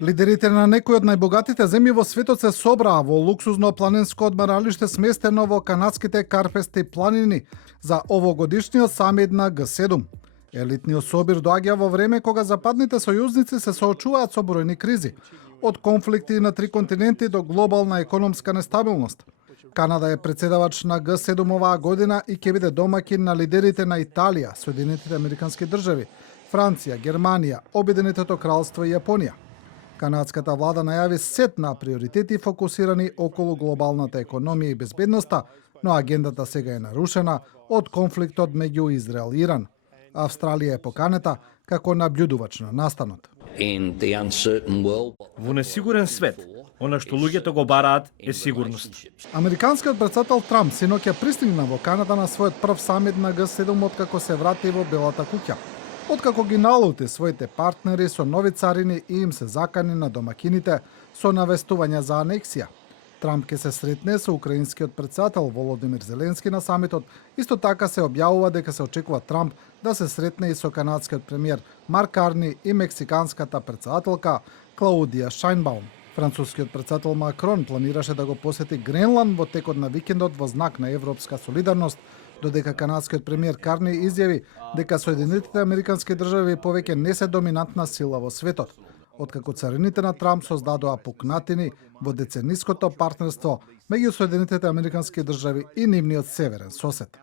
Лидерите на некои од најбогатите земји во светот се собраа во луксузно планинско одморалиште сместено во канадските Карпести планини за овогодишниот самит на Г7. Елитниот собир доаѓа во време кога западните сојузници се соочуваат со бројни кризи, од конфликти на 3 континенти до глобална економска нестабилност. Канада е председавач на Г7 оваа година и ќе биде домаќин на лидерите на Италија, Соединетите Американски држави, Франција, Германија, Обединетото кралство и Јапонија. Канадската влада најави сет на приоритети фокусирани околу глобалната економија и безбедноста, но агендата сега е нарушена од конфликтот меѓу Израел и Иран. Австралија е поканета како наблюдувач на настанот. Во несигурен свет, она што луѓето го бараат е сигурност. Американскиот претседател Трамп синоќа пристигна во Канада на својот прв самит на Г7 откако се врати во Белата куќа. Откако ги налути своите партнери со нови царини и им се закани на домакините со навестувања за анексија. Трамп ќе се сретне со украинскиот претседател Володимир Зеленски на самитот. Исто така се објавува дека се очекува Трамп да се сретне и со канадскиот премиер Марк Карни и мексиканската претседателка Клаудија Шајнбаум. Францускиот претседател Макрон планираше да го посети Гренланд во текот на викендот во знак на европска солидарност, додека канадскиот премиер Карни изјави дека Соединетите Американски држави повеќе не се доминантна сила во светот, откако царините на Трамп создадоа пукнатини во децениското партнерство меѓу Соединетите Американски држави и нивниот северен сосед.